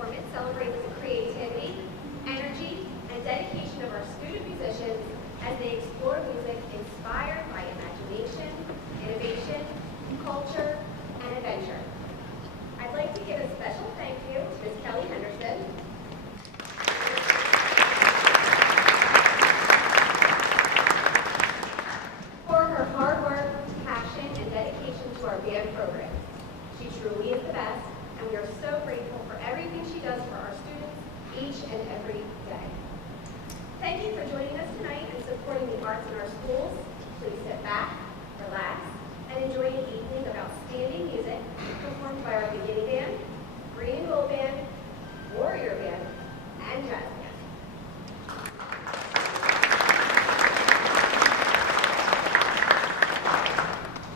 performance celebrates the creativity, energy, and dedication of our student musicians as they explore music inspired by imagination, innovation, culture, and adventure. I'd like to give a special thank you to Ms. Kelly Henderson, for her hard work, passion, and dedication to our band program. She truly is the best, and we are so grateful for everything she does for our students each and every day. Thank you for joining us tonight and supporting the arts in our schools. Please sit back, relax, and enjoy an evening of outstanding music performed by our beginning band, green and gold band, warrior band, and jazz band.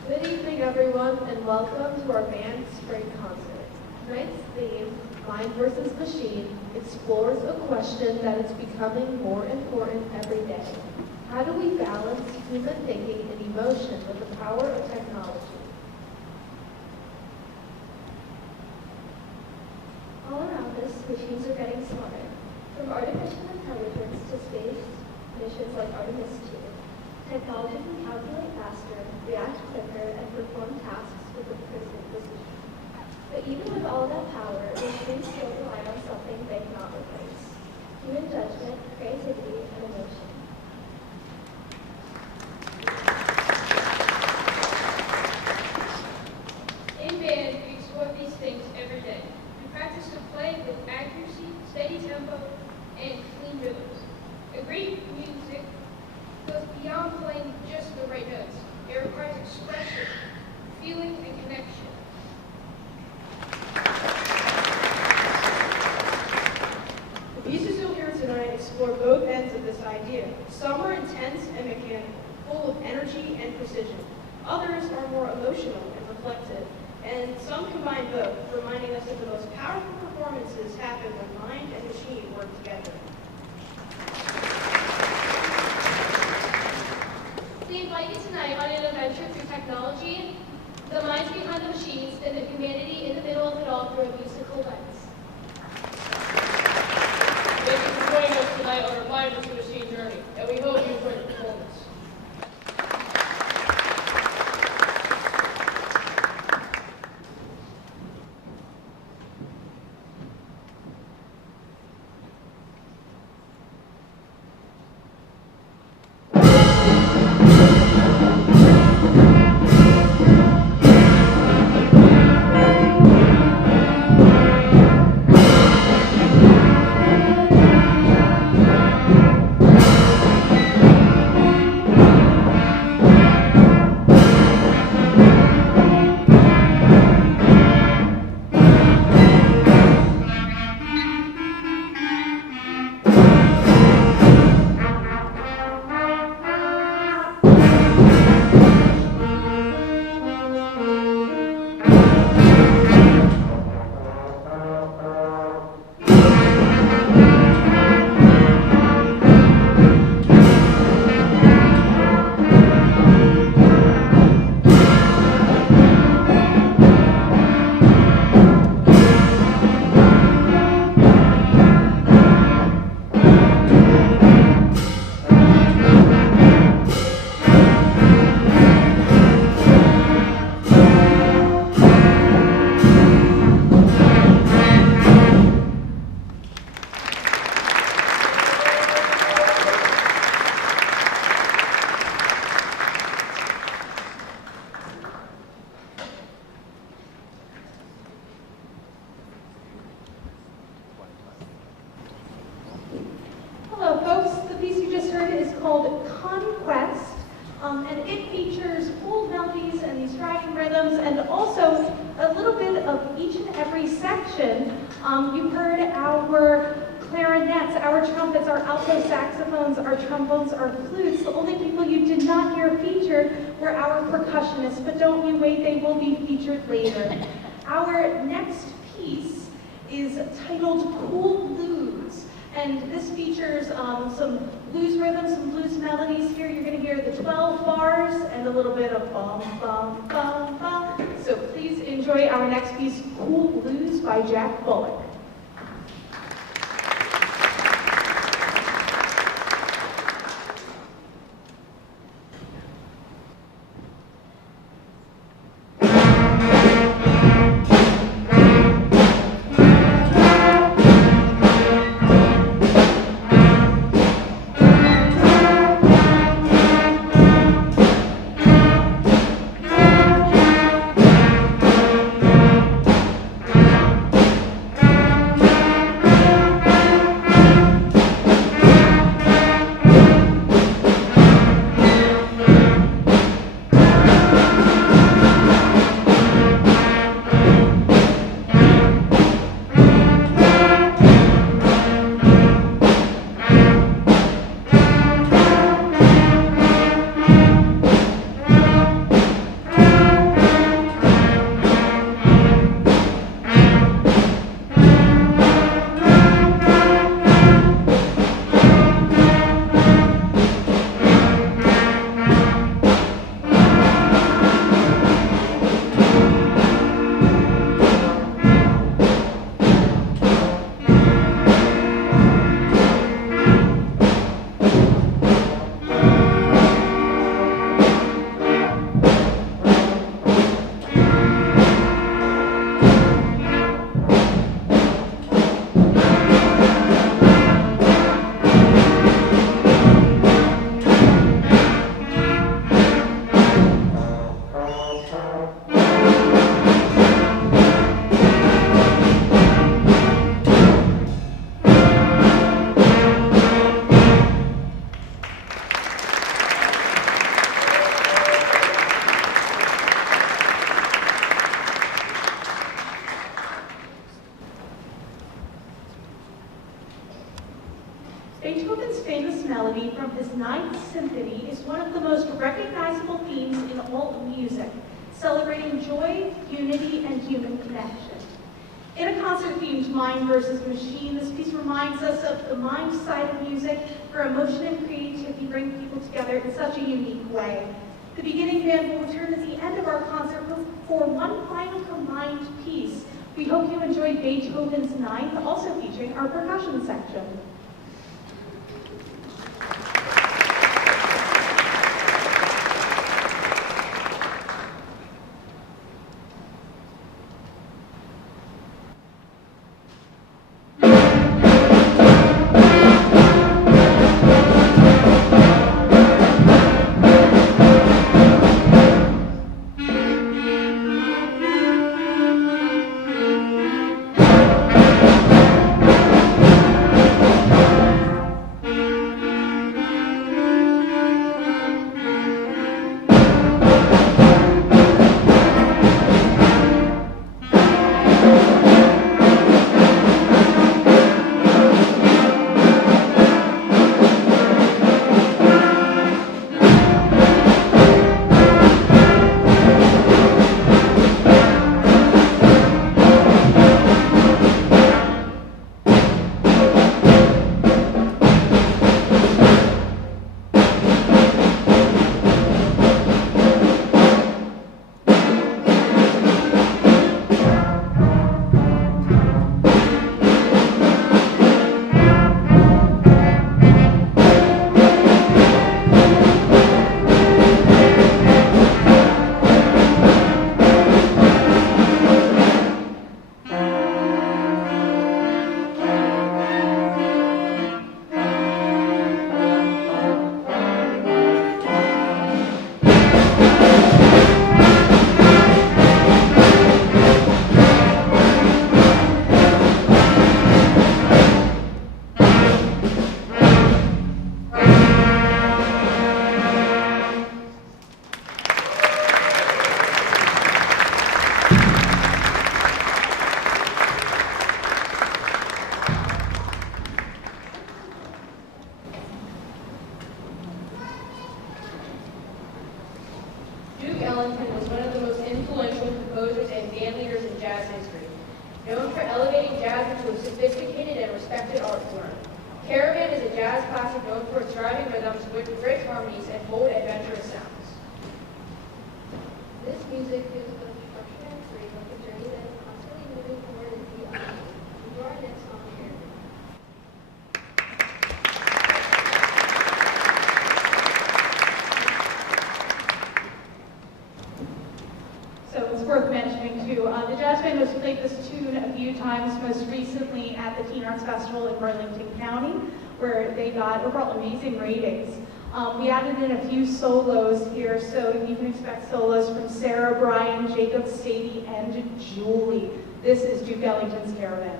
Good evening, everyone, and welcome to our band spring concert. Tonight's theme, Mind versus Machine, explores a question that is becoming more important every day. How do we balance human thinking and emotion with the power of technology? All around us, machines are getting smarter. From artificial intelligence to space missions like Artemis 2, technology can calculate faster, react quicker, and perform tasks with a precision. But even with all that power, machines still rely on something they cannot replace: human judgment, creativity, and emotion. In band, we explore these things every day. We practice to play with accuracy, steady tempo, and clean rhythms. A great music goes beyond playing just the right notes. It requires expression, feeling, and connection. The pieces you'll hear tonight explore both ends of this idea. Some are intense and mechanical, full of energy and precision. Others are more emotional and reflective, and some combine both, reminding us that the most powerful performances happen when mind and machine work together. We invite you tonight on an adventure through technology, the minds behind the machines, and the humanity in the middle of it all through a musical lens. Thank you for joining us tonight on our Mind versus Machine journey, and we hope you enjoy the performance. Hello, folks. The piece you just heard is called Conquest, and it features old melodies and these dragging rhythms, and also a little bit of each and every section. You heard our clarinets, our trumpets, our alto saxophones, our trombones, our flutes. The only people you did not hear featured were our percussionists, but don't you wait, they will be featured later. Our next piece is titled Cool Blues, and this features some blues rhythms, some blues melodies. Here you're going to hear the 12 bars and a little bit of bum, bum, bum, bum. So please enjoy our next piece, Cool Blues by Jack Bullock. Beethoven's famous melody from his Ninth Symphony is one of the most recognizable themes in all of music, celebrating joy, unity, and human connection. In a concert themed mind versus machine, this piece reminds us of the mind side of music, where emotion and creativity bring people together in such a unique way. The beginning band will return at the end of our concert for one final combined piece. We hope you enjoyed Beethoven's Ninth, also featuring our percussion section. Was one of the most influential composers and band leaders in jazz history, known for elevating jazz into a sophisticated and respected art form. Caravan is a jazz classic known for its driving rhythms with rich harmonies and bold, adventurous sounds. This music feels both structured and free, like a journey that is constantly moving forward into the unknown. Enjoy our next song, Caravan. So it's worth mentioning too, the jazz band has played this tune a few times, most recently at the Teen Arts Festival in Burlington County, where they got overall amazing ratings. We added in a few solos here, so you can expect solos from Sarah, Brian, Jacob, Sadie, and Julie. This is Duke Ellington's Caravan.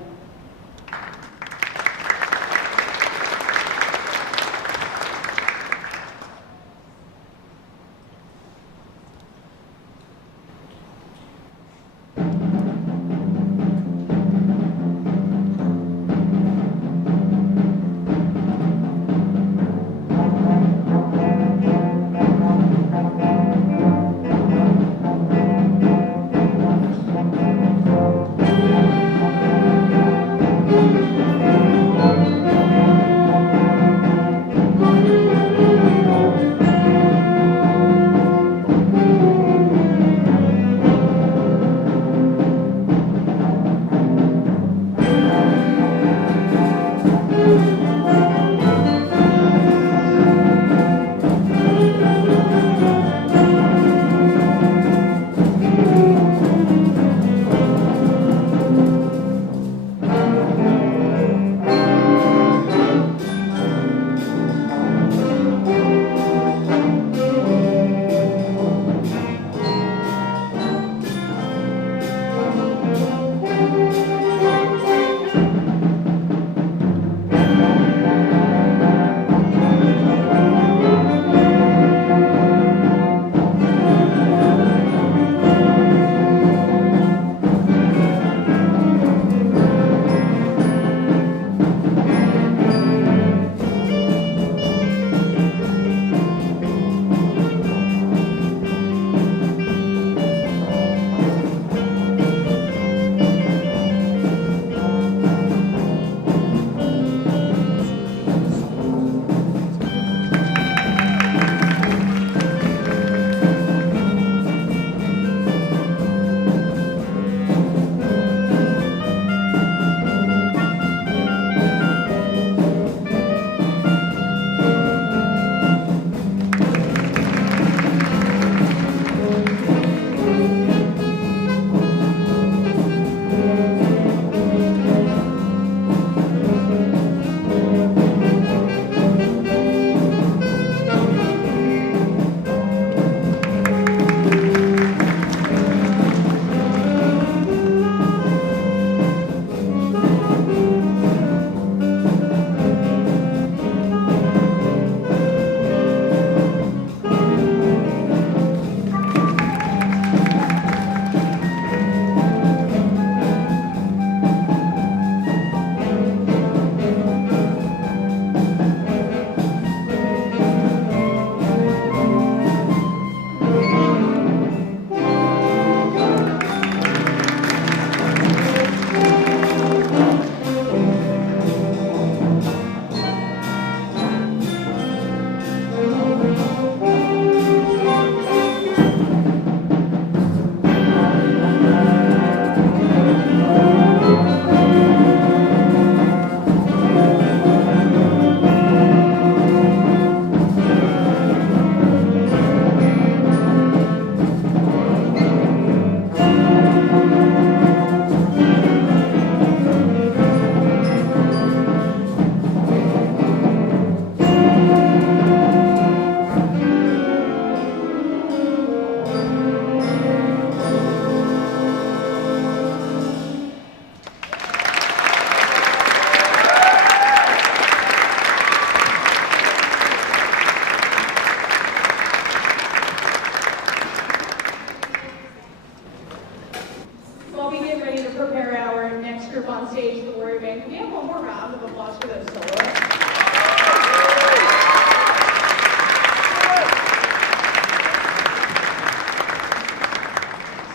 Warrior Band. Can we have one more round of applause for those soloists?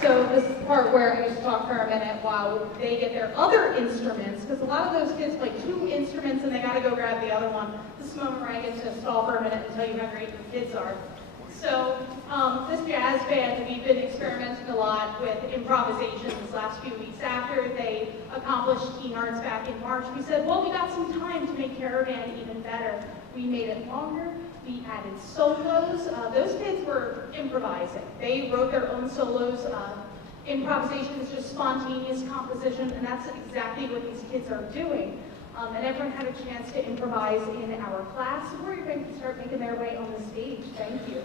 So this is the part where I used to talk for a minute while they get their other instruments, because a lot of those kids play 2 instruments and they got to go grab the other one. This is the moment where I get to stall for a minute and tell you how great your kids are. So this jazz band, we've been experimenting a lot with improvisation these last few weeks. After they accomplished Keen Arts back in March, we said, well, we got some time to make Caravan even better. We made it longer. We added solos. Those kids were improvising. They wrote their own solos. Improvisation is just spontaneous composition, and that's exactly what these kids are doing. And everyone had a chance to improvise in our class. We're going to start making their way on the stage. Thank you.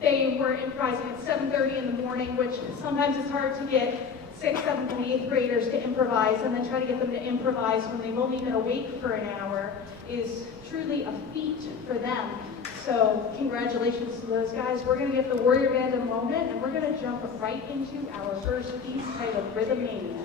They were improvising at 7:30 in the morning, which sometimes it's hard to get 6th, 7th, and 8th graders to improvise, and then try to get them to improvise when they've only been awake for an hour is truly a feat for them. So congratulations to those guys. We're going to give the Warrior Band a moment, and we're going to jump right into our first piece titled Rhythm Mania.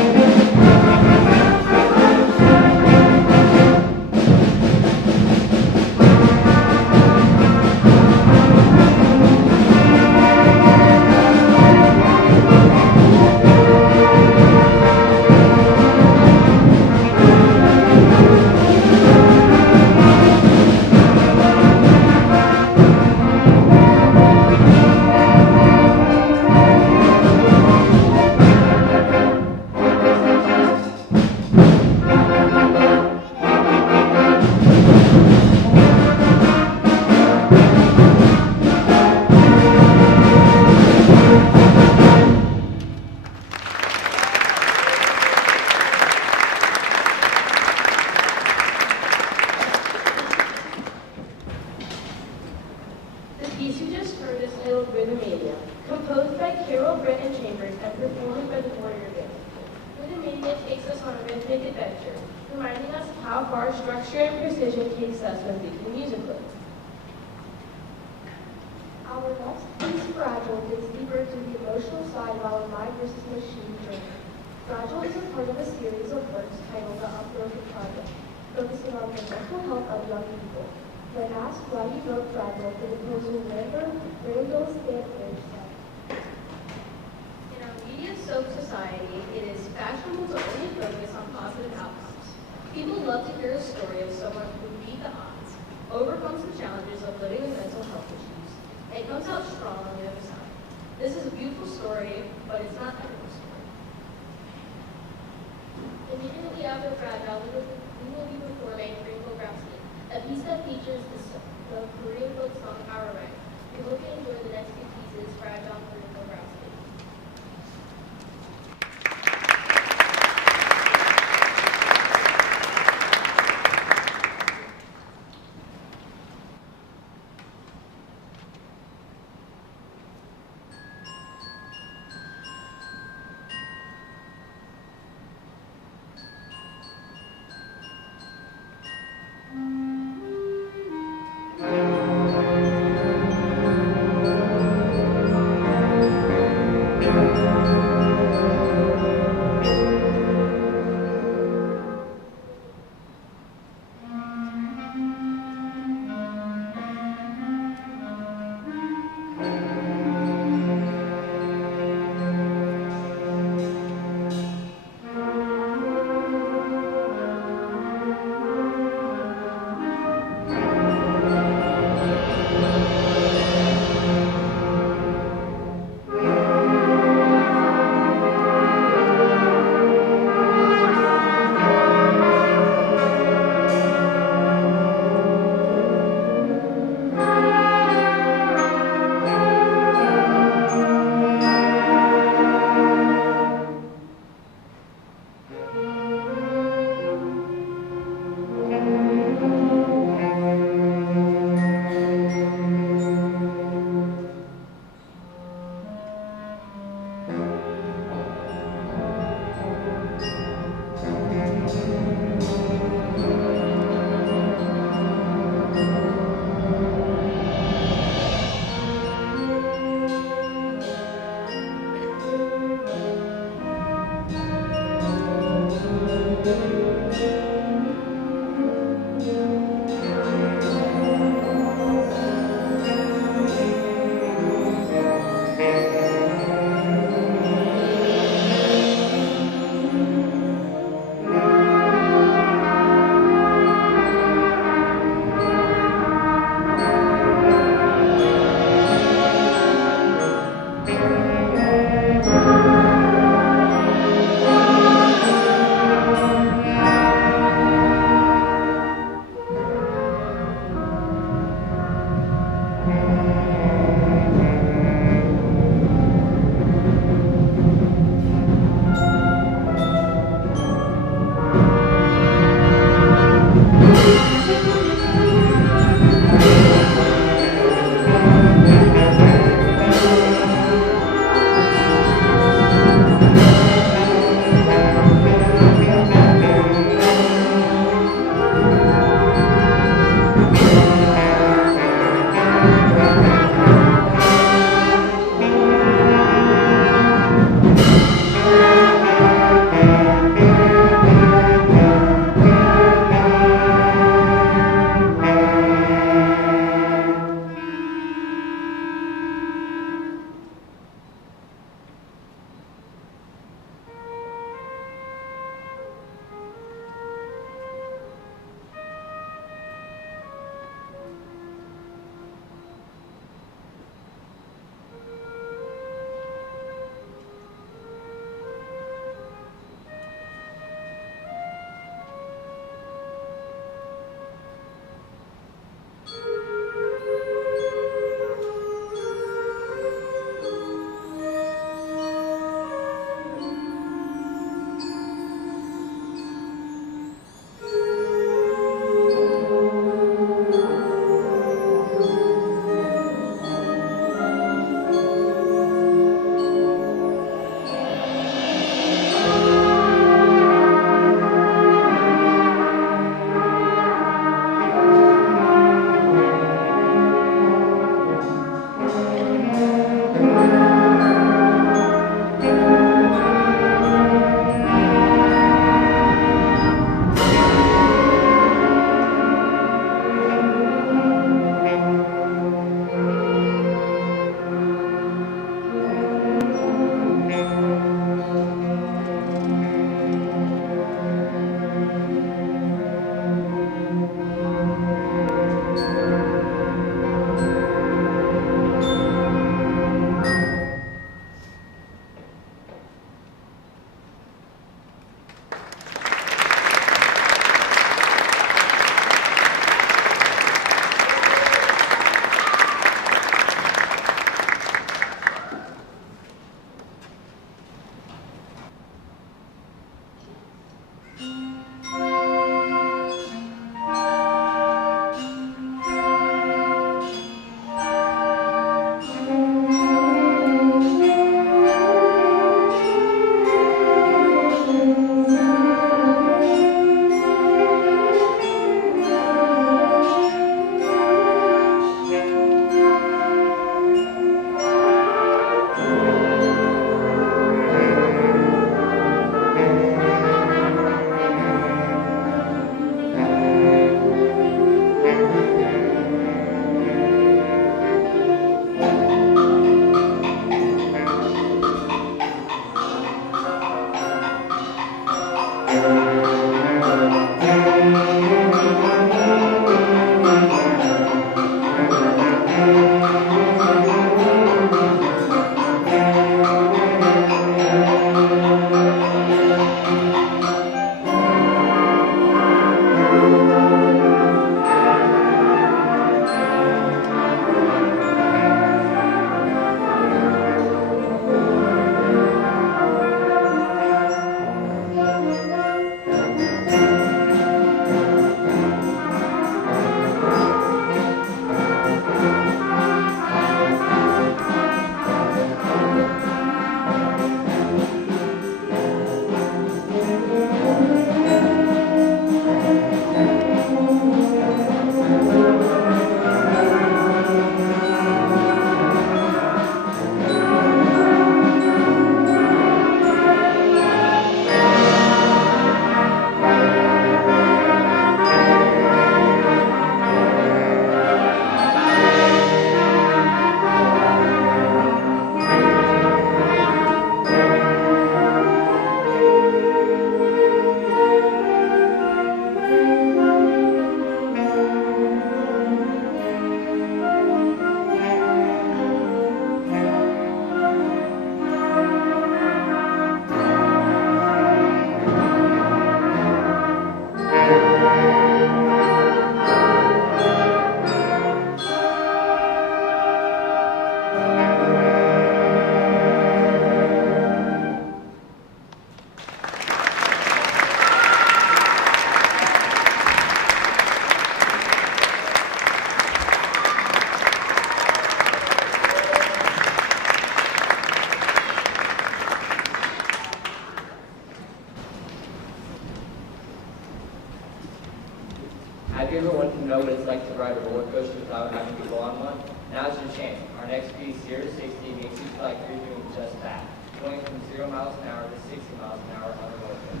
Have you ever wanted to know what it's like to ride a roller coaster without having to go on one? Now's your chance. Our next piece, 0 to 60, makes you feel like you're doing just that, going from 0 miles an hour to 60 miles an hour on a roller coaster.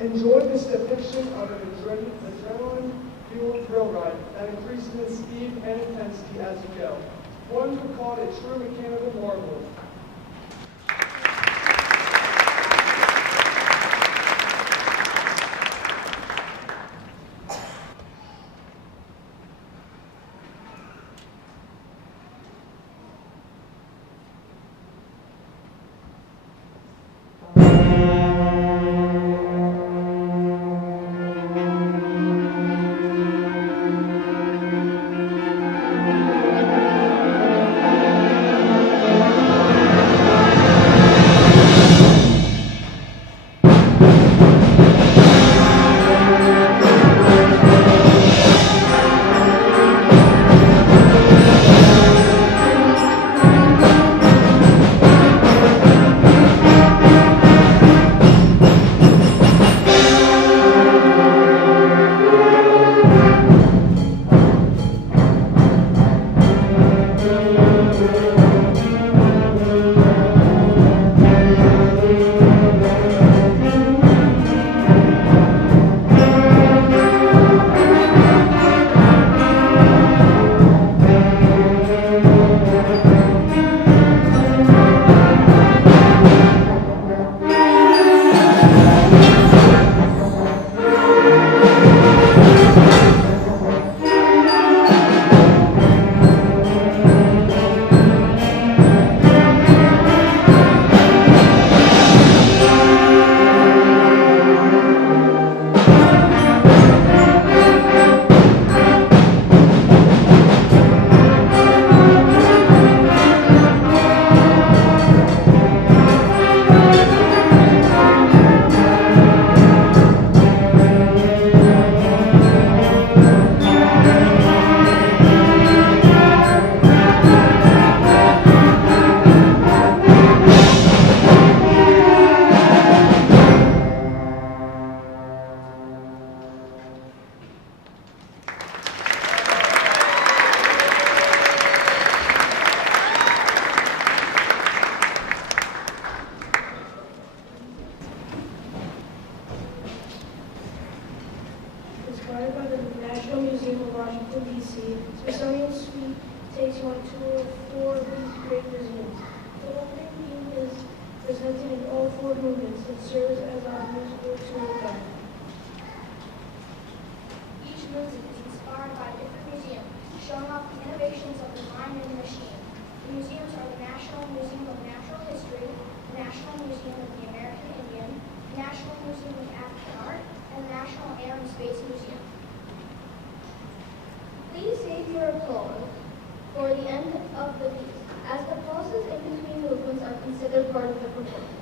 Enjoy this depiction of an adrenaline-fueled thrill ride that increases in speed and intensity as you go. One could call it a true mechanical marvel. Inspired by the National Museum of Washington, D.C., Smithsonian Suite takes you on a tour of 4 of these great museums. The opening theme is presented in all 4 movements and serves as our musical tour guide. Each movement is inspired by a different museum, showing off the innovations of the mind and the machine. The museums are the National Museum of Natural History, the National Museum of the American Indian, the National Museum of African Art, and the National Air and Space Museum. Please save your applause for the end of the piece, as the pauses in between movements are considered part of the performance.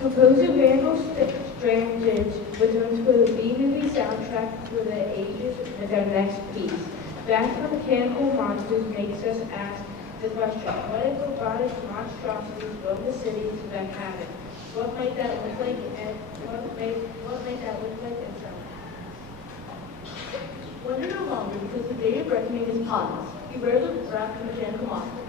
Composer Vandal Strandage returns for the B-movie soundtrack for the ages with their next piece. Back from Mechanical Monsters makes us ask the question, what if robotic monstrosities roam the city to wreak havoc? What might that look like and what might that look like and sound like? Wonder no longer because the day of reckoning is upon us. Beware the wrath of Mechanical Monsters.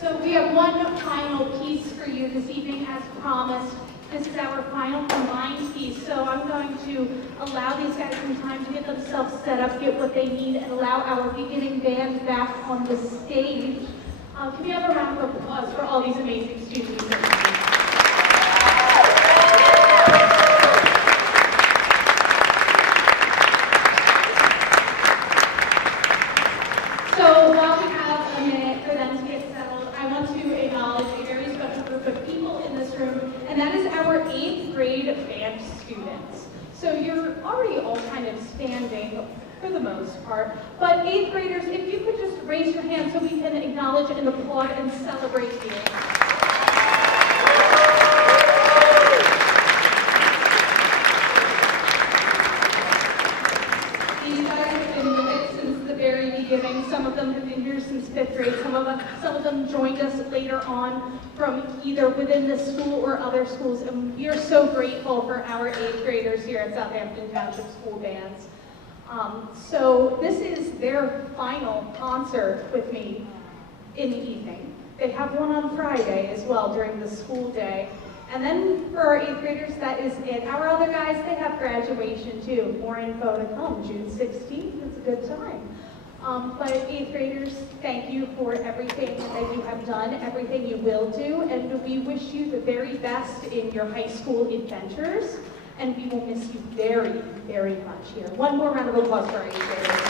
So we have one final piece for you this evening as promised. This is our final combined piece, so I'm going to allow these guys some time to get themselves set up, get what they need, and allow our beginning band back on the stage. Can we have a round of applause for all these amazing students? So while we have a minute for them to get settled, I want to acknowledge a very special group of people in this room, and that is our 8th grade band students. So you're already all kind of standing for the most part, but 8th graders, if you could just raise your hand so we can acknowledge and applaud and celebrate you. These guys have been with it since the very beginning. Some of them have been here since 5th grade. Some of them joined us later on from either within the school or other schools, and we are so grateful for our 8th graders here at Southampton Township School Bands. So this is their final concert with me in the evening. They have one on Friday as well during the school day. And then for our 8th graders, that is it. Our other guys, they have graduation too. More info to come, June 16th. It's a good time. But 8th graders, thank you for everything that you have done, everything you will do, and we wish you the very best in your high school adventures, and we will miss you very, very much here. One more round of applause for our 8th graders.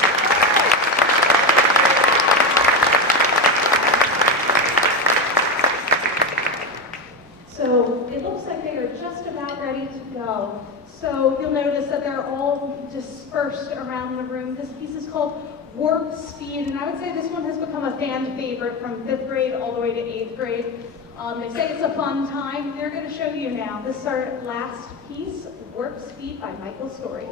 So it looks like they are just about ready to go. So you'll notice that they're all dispersed around the room. This piece is called Warp Speed, and I would say this one has become a fan favorite from 5th grade all the way to 8th grade. They say it's a fun time. They're going to show you now. This is our last piece, Warp Speed by Michael Story.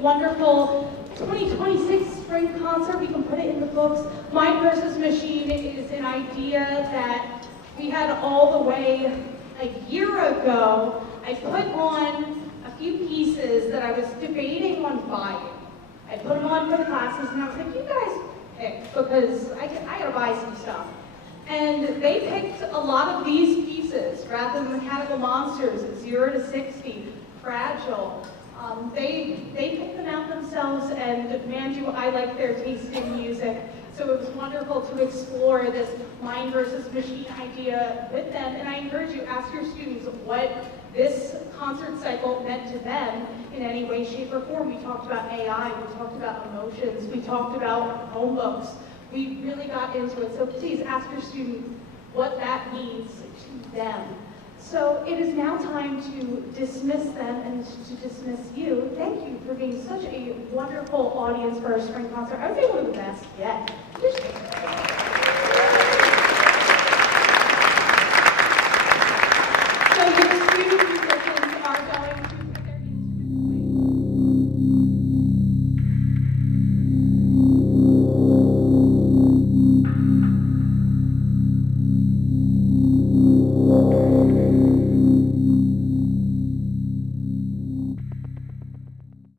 Wonderful 2026 spring concert. We can put it in the books. Mind versus Machine is an idea that we had all the way a year ago. I put on a few pieces that I was debating on buying. I put them on for the classes, and I was like, you guys pick, because I gotta buy some stuff. And they picked a lot of these pieces, rather than Mechanical Monsters, 0 to 60, Fragile. They picked them out themselves, and man, do I like their taste in music. So it was wonderful to explore this mind versus machine idea with them. And I encourage you, ask your students what this concert cycle meant to them in any way, shape, or form. We talked about AI, we talked about emotions, we talked about home books. We really got into it. So please ask your student what that means to them. So it is now time to dismiss them and to dismiss you. Thank you for being such a wonderful audience for our spring concert. I would say one of the best yet.